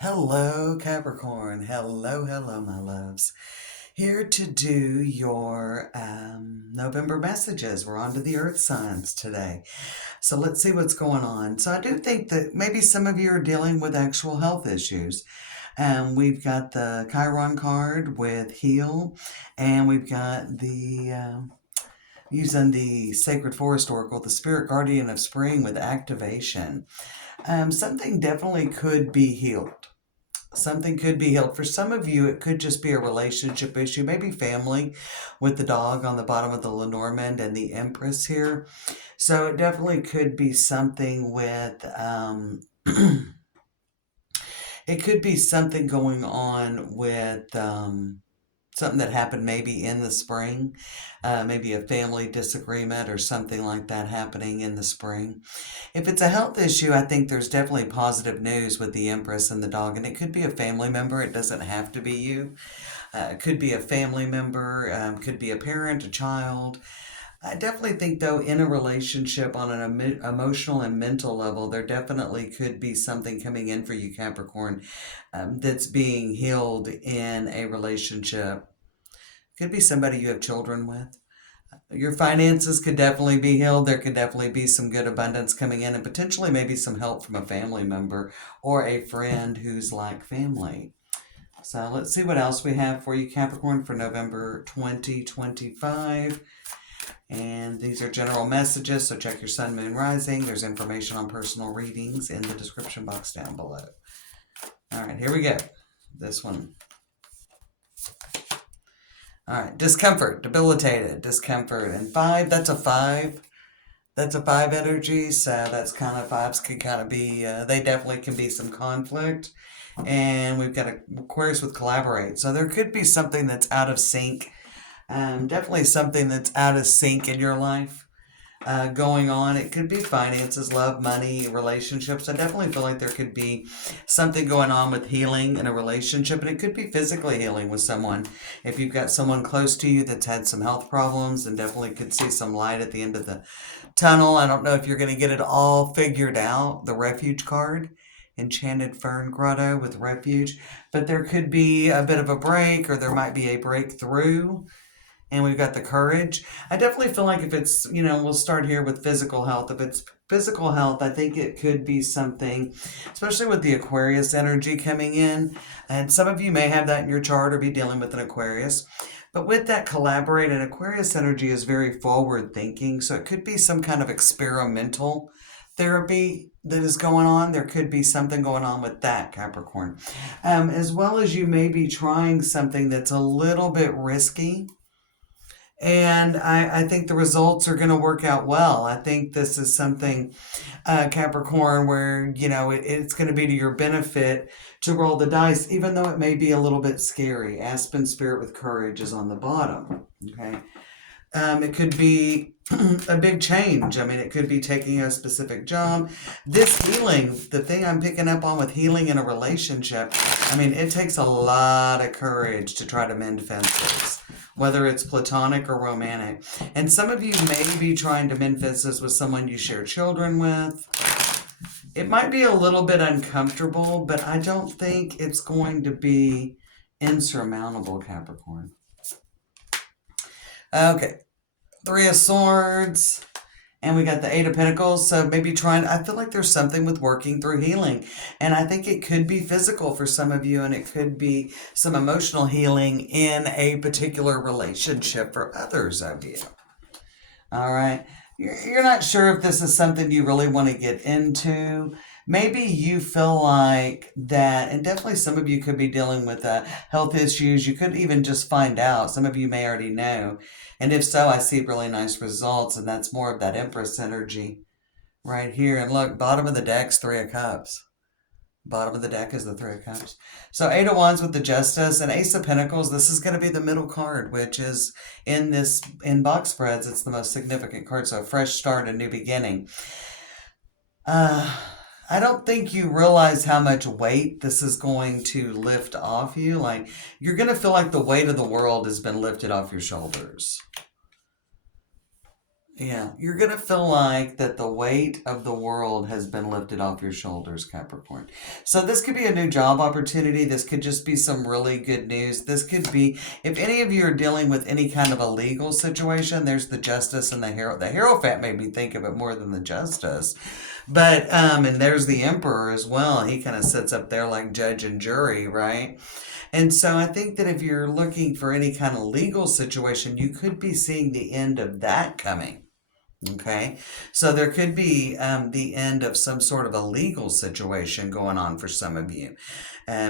Hello, Capricorn. Hello, my loves. Here to do your November messages. We're on to the Earth signs today. So let's see what's going on. So I do think that maybe some of you are dealing with actual health issues. We've got the Chiron card with heal, and we've got using the Sacred Forest Oracle, the Spirit Guardian of Spring with activation. Something definitely could be healed. Something could be healed. For some of you, it could just be a relationship issue, maybe family with the dog on the bottom of the Lenormand and the Empress here. So it definitely could be something with, it could be something going on with something that happened maybe in the spring, maybe a family disagreement or something like that happening in the spring. If it's a health issue, I think there's definitely positive news with the Empress and the dog, and it could be a family member. It doesn't have to be you. It could be a family member, could be a parent, a child. I definitely think, though, in a relationship on an emotional and mental level, there definitely could be something coming in for you, Capricorn, that's being healed in a relationship. Could be somebody you have children with. Your finances could definitely be healed. There could definitely be some good abundance coming in, and potentially maybe some help from a family member or a friend who's like family. So let's see what else we have for you, Capricorn, for November 2025. And these are general messages, so check your sun, moon, rising. There's information on personal readings in the description box down below. All right, here we go. This one. All right, discomfort, debilitated, discomfort. And five, that's a five. That's a five energy, so that's kind of, fives can kind of be, they definitely can be some conflict. And we've got Aquarius with collaborate. So there could be something that's out of sync. Definitely something that's out of sync in your life going on. It could be finances, love, money, relationships. I definitely feel like there could be something going on with healing in a relationship, and it could be physically healing with someone. If you've got someone close to you that's had some health problems, and definitely could see some light at the end of the tunnel. I don't know if you're going to get it all figured out. The Refuge card. Enchanted Fern Grotto with Refuge. But there could be a bit of a break, or there might be a breakthrough. And we've got the courage. I definitely feel like if it's, we'll start here with physical health. If it's physical health, I think it could be something, especially with the Aquarius energy coming in. And some of you may have that in your chart or be dealing with an Aquarius. But with that collaborate, and Aquarius energy is very forward thinking. So it could be some kind of experimental therapy that is going on. There could be something going on with that, Capricorn. As well as you may be trying something that's a little bit risky, and I think the results are going to work out well. I think this is something, Capricorn, where, it's going to be to your benefit to roll the dice, even though it may be a little bit scary. Aspen Spirit with Courage is on the bottom. Okay. It could be a big change. I mean, it could be taking a specific job. This healing, the thing I'm picking up on with healing in a relationship, I mean, it takes a lot of courage to try to mend fences, whether it's platonic or romantic. And some of you may be trying to mend fences with someone you share children with. It might be a little bit uncomfortable, but I don't think it's going to be insurmountable, Capricorn. Okay, Three of Swords, and we got the Eight of Pentacles. So maybe I feel like there's something with working through healing. And I think it could be physical for some of you, and it could be some emotional healing in a particular relationship for others of you. All right. You're not sure if this is something you really want to get into. Maybe you feel like that, and definitely some of you could be dealing with health issues. You could even just find out. Some of you may already know. And if so, I see really nice results, and that's more of that Empress energy right here. And look, bottom of the deck's Three of Cups. Bottom of the deck is the Three of Cups. So Eight of Wands with the Justice and Ace of Pentacles. This is going to be the middle card, which is in box spreads, it's the most significant card. So fresh start, a new beginning. I don't think you realize how much weight this is going to lift off you. Like, you're going to feel like the weight of the world has been lifted off your shoulders. Yeah, you're going to feel like that the weight of the world has been lifted off your shoulders, Capricorn. So this could be a new job opportunity. This could just be some really good news. This could be, if any of you are dealing with any kind of a legal situation, there's the justice and the hero. The Hierophant made me think of it more than the justice. But, and there's the emperor as well. He kind of sits up there like judge and jury, right? And so I think that if you're looking for any kind of legal situation, you could be seeing the end of that coming. Okay, so there could be the end of some sort of a legal situation going on for some of you.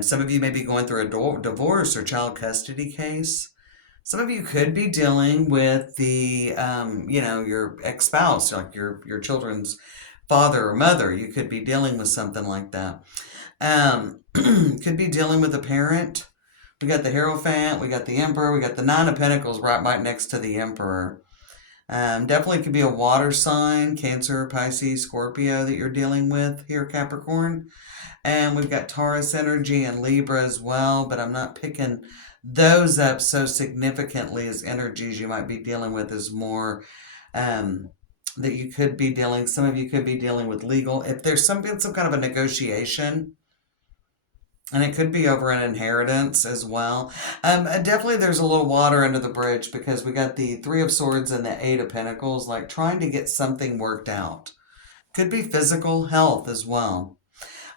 Some of you may be going through a divorce or child custody case. Some of you could be dealing with the, your ex-spouse, like your children's father or mother. You could be dealing with something like that. Could be dealing with a parent. We got the Hierophant, we got the Emperor, we got the Nine of Pentacles right next to the Emperor. Definitely could be a water sign, Cancer, Pisces, Scorpio that you're dealing with here, Capricorn. And we've got Taurus energy and Libra as well, but I'm not picking those up so significantly as energies you might be dealing with is more that you could be dealing, some of you could be dealing with legal. If there's some kind of a negotiation, and it could be over an inheritance as well. Definitely there's a little water under the bridge because we got the Three of Swords and the Eight of Pentacles, like trying to get something worked out. Could be physical health as well.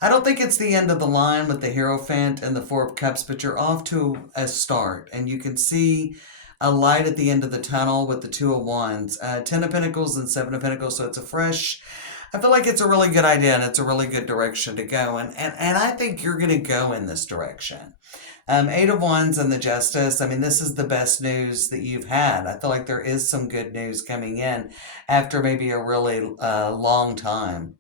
I don't think it's the end of the line with the Hierophant and the Four of Cups, but you're off to a start. And you can see a light at the end of the tunnel with the Two of Wands. Ten of Pentacles and Seven of Pentacles, so it's a fresh... I feel like it's a really good idea and it's a really good direction to go. And I think you're going to go in this direction. Eight of Wands and the Justice. I mean, this is the best news that you've had. I feel like there is some good news coming in after maybe a really long time.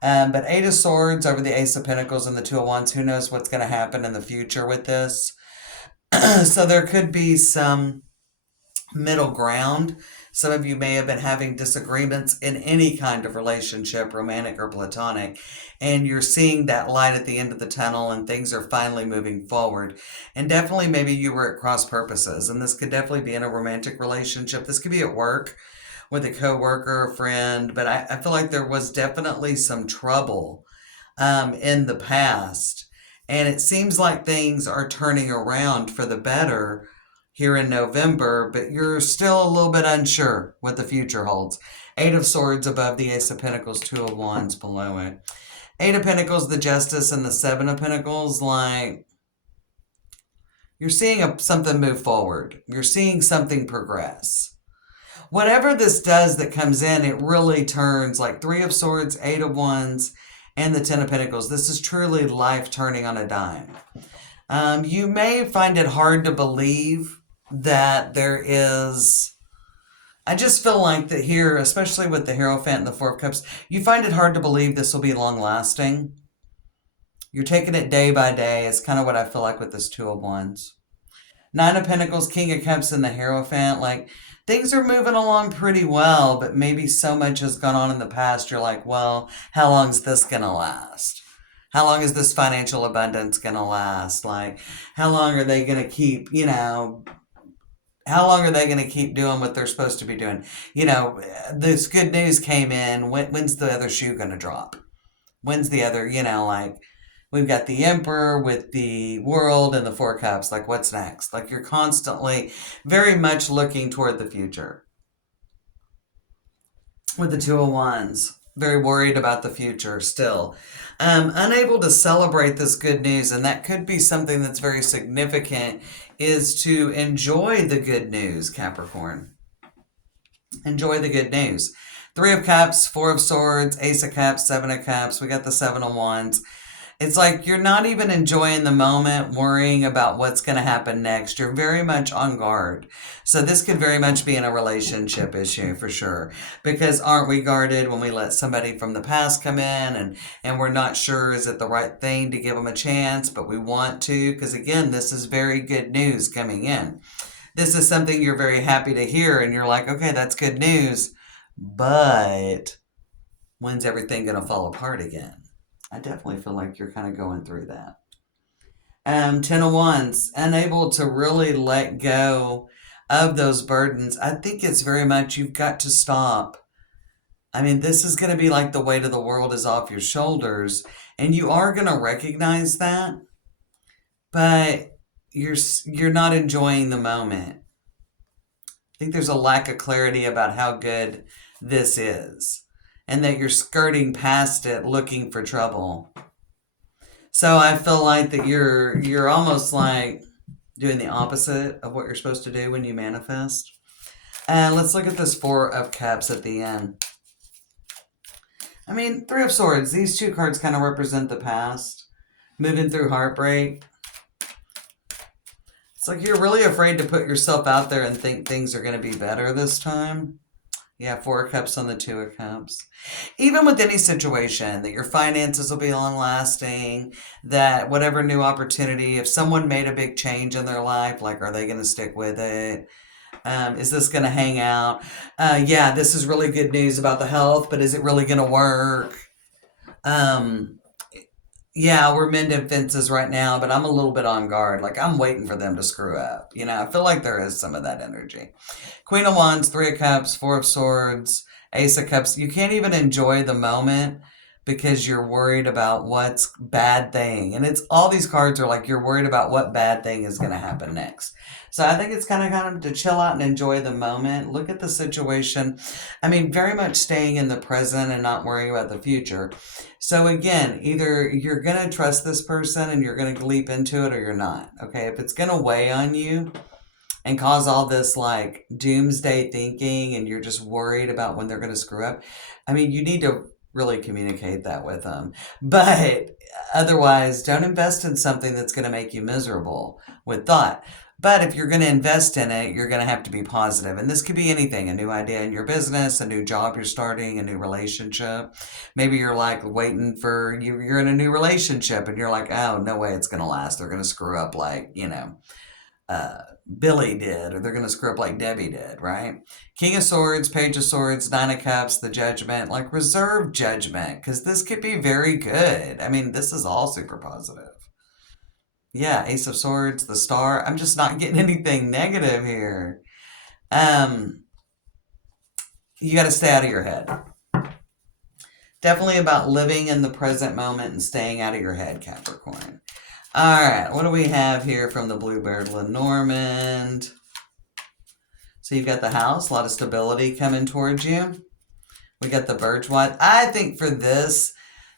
But Eight of Swords over the Ace of Pentacles and the Two of Wands. Who knows what's going to happen in the future with this? So there could be some middle ground. Some of you may have been having disagreements in any kind of relationship, romantic or platonic, and you're seeing that light at the end of the tunnel and things are finally moving forward. And definitely maybe you were at cross purposes, and this could definitely be in a romantic relationship. This could be at work with a coworker, a friend, but I feel like there was definitely some trouble in the past. And it seems like things are turning around for the better here in November, but you're still a little bit unsure what the future holds. Eight of Swords above the Ace of Pentacles, Two of Wands below it. Eight of Pentacles, the Justice, and the Seven of Pentacles, like, you're seeing something move forward. You're seeing something progress. Whatever this does that comes in, it really turns like Three of Swords, Eight of Wands, and the Ten of Pentacles. This is truly life turning on a dime. You may find it hard to believe that there is... I just feel like that here, especially with the Hierophant and the Four of Cups, you find it hard to believe this will be long-lasting. You're taking it day by day. It's kind of what I feel like with this Two of Wands. Nine of Pentacles, King of Cups, and the Hierophant. Like, things are moving along pretty well, but maybe so much has gone on in the past. You're like, well, how long is this going to last? How long is this financial abundance going to last? Like, how long are they going to keep, how long are they going to keep doing what they're supposed to be doing? This good news came in. When's the other shoe going to drop? When's the other, we've got the Emperor with the World and the Four Cups. Like, what's next? Like, you're constantly very much looking toward the future. With the Two of Wands, very worried about the future still. Unable to celebrate this good news, and that could be something that's very significant, is to enjoy the good news, Capricorn. Enjoy the good news. Three of Cups, Four of Swords, Ace of Cups, Seven of Cups. We got the Seven of Wands. It's like you're not even enjoying the moment, worrying about what's going to happen next. You're very much on guard. So this could very much be in a relationship issue for sure. Because aren't we guarded when we let somebody from the past come in and we're not sure is it the right thing to give them a chance, but we want to? Because again, this is very good news coming in. This is something you're very happy to hear and you're like, okay, that's good news. But when's everything going to fall apart again? I definitely feel like you're kind of going through that. Ten of Wands, unable to really let go of those burdens, I think it's very much you've got to stop. I mean, this is going to be like the weight of the world is off your shoulders, and you are going to recognize that, but you're not enjoying the moment. I think there's a lack of clarity about how good this is, and that you're skirting past it looking for trouble. So I feel like that you're almost like doing the opposite of what you're supposed to do when you manifest. And let's look at this Four of Cups at the end. I mean, Three of Swords, these two cards kind of represent the past, moving through heartbreak. It's like you're really afraid to put yourself out there and think things are going to be better this time. Yeah, Four of Cups on the Two of Cups. Even with any situation, that your finances will be long lasting, that whatever new opportunity, if someone made a big change in their life, like are they going to stick with it? Is this going to hang out? Yeah, this is really good news about the health, but is it really going to work? Um, yeah, we're mending fences right now, but I'm a little bit on guard. Like I'm waiting for them to screw up. You know, I feel like there is some of that energy. Queen of Wands, Three of Cups, Four of Swords, Ace of Cups. You can't even enjoy the moment because you're worried about what's bad thing. And it's all these cards are like you're worried about what bad thing is going to happen next. So I think it's kind of to chill out and enjoy the moment. Look at the situation. I mean, very much staying in the present and not worrying about the future. So again, either you're going to trust this person and you're going to leap into it or you're not. Okay. If it's going to weigh on you and cause all this like doomsday thinking and you're just worried about when they're going to screw up, I mean, you need to really communicate that with them. But otherwise, don't invest in something that's going to make you miserable with thought. But if you're going to invest in it, you're going to have to be positive. And this could be anything, a new idea in your business, a new job you're starting, a new relationship. Maybe you're like waiting for, you're in a new relationship and you're like, oh, no way it's going to last. They're going to screw up like, uh, Billy did, or they're going to screw up like Debbie did, right? King of Swords, Page of Swords, Nine of Cups, the Judgment, like reserve judgment, because this could be very good. I mean, this is all super positive. Yeah, Ace of Swords, the Star. I'm just not getting anything negative here. Um, you got to stay out of your head. Definitely about living in the present moment and staying out of your head, Capricorn. All right, what do we have here from the Bluebird Lenormand? So you've got the House, a lot of stability coming towards you. We got the Birch one. I think for this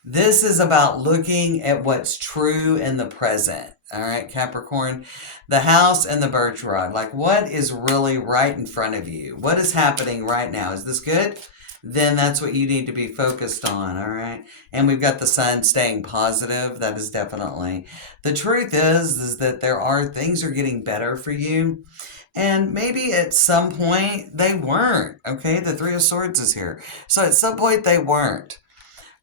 is about looking at what's true in the present. All right, Capricorn, the House and the birch rod. Like what is really right in front of you? What is happening right now? Is this good? Then that's what you need to be focused on, all right? And we've got the Sun staying positive. That is definitely. The truth is that there are things are getting better for you. And maybe at some point they weren't, okay? The Three of Swords is here. So at some point they weren't.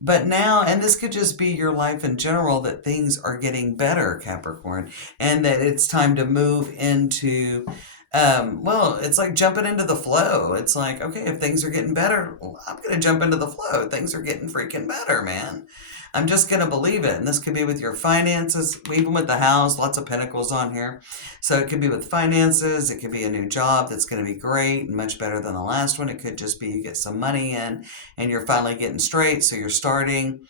But now, and this could just be your life in general, that things are getting better, Capricorn, and that it's time to move into, well, it's like jumping into the flow. It's like, okay, if things are getting better, well, I'm going to jump into the flow. Things are getting freaking better, man. I'm just going to believe it. And this could be with your finances, even with the House, lots of pentacles on here. So it could be with finances. It could be a new job that's going to be great and much better than the last one. It could just be you get some money in and you're finally getting straight. So you're starting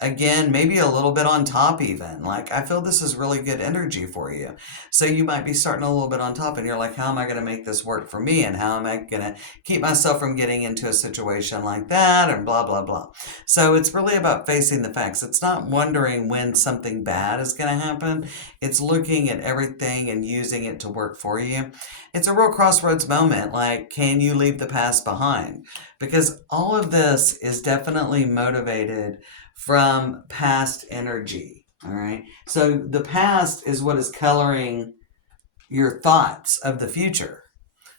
again, maybe a little bit on top even. Like, I feel this is really good energy for you. So you might be starting a little bit on top and you're like, how am I going to make this work for me? And how am I going to keep myself from getting into a situation like that and blah, blah, blah. So it's really about facing the facts. It's not wondering when something bad is going to happen. It's looking at everything and using it to work for you. It's a real crossroads moment. Like, can you leave the past behind? Because all of this is definitely motivated from past energy. All right. So the past is what is coloring your thoughts of the future.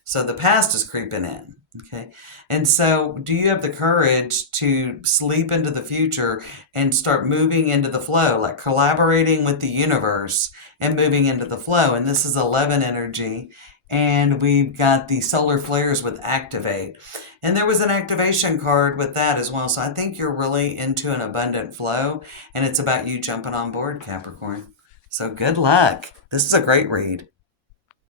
So the past is creeping in. Okay. And so do you have the courage to sleep into the future and start moving into the flow, like collaborating with the universe and moving into the flow? And this is 11 energy. And we've got the solar flares with activate. And there was an activation card with that as well. So I think you're really into an abundant flow. And it's about you jumping on board, Capricorn. So good luck. This is a great read.